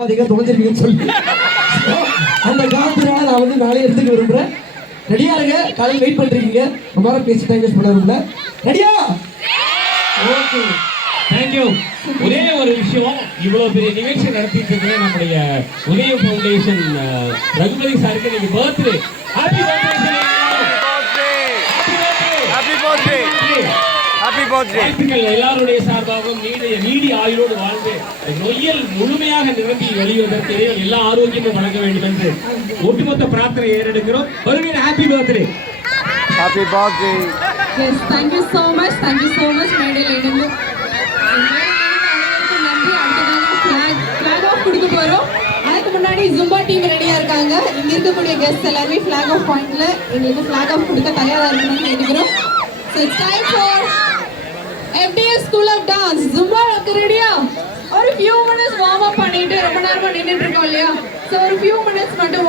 தொலைஞ்சிருக்கீங்கன்னு சொல்லி அந்த காலத்தினால நான் வந்து நாளே எடுத்துக்க விரும்புறேன். ரெடியா இருங்க, காலையில் வெயிட் பண்றீங்க. ரொம்ப நேரம் பேசி டைம் வேஸ்ட் பண்ண விரும்பல. ரெடியா? Okay, thank you. ஒரே ஒரு விஷயம், இவ்வளவு பெரிய நிகழ்ச்சி நடத்திட்டு இருக்கிற நம்முடைய உதய ஃபவுண்டேஷன் ரகுபதி சாருக்கு இன்னைக்கு birthday. Happy birthday, happy birthday. எல்லாருடைய சார்பாகவும் நீடி ஆயுளோடு வாழ்ந்து நொய்யல் முழுமையாக நிரம்பி வெளிவதற்கு எல்லா ஆரோக்கியமும் வழங்க வேண்டும் என்று ஒட்டுமொத்த பிரார்த்தனை ஏறெடுக்கிறோம். வருவீர், happy birthday. Happy birthday. Yes, thank you so much. Thank you so much. மேடையில் இருந்து நன்றி. அடுத்ததாக ஃபிளாக் ஆஃப் கொடுக்க போறோம். அதுக்கு முன்னாடி ஜும்பா டீம் ரெடியா இருக்காங்க. இங்க இருக்கக்கூடிய கெஸ்ட் எல்லாருமே ஃபிளாக் ஆஃப் பாயிண்ட்ல எங்களுக்கு ஃபிளாக் ஆஃப் கொடுக்க தயாரா இருக்கணும்னு கேட்டுக்கிறோம். So it's time for FDS School of Dance. Zumba ரெடியா? ஒரு few minutes warm up பண்ணிட்டு ரொம்ப நேரமா நின்னுட்டு இருக்கோம் இல்லையா? So ஒரு few minutes மட்டும்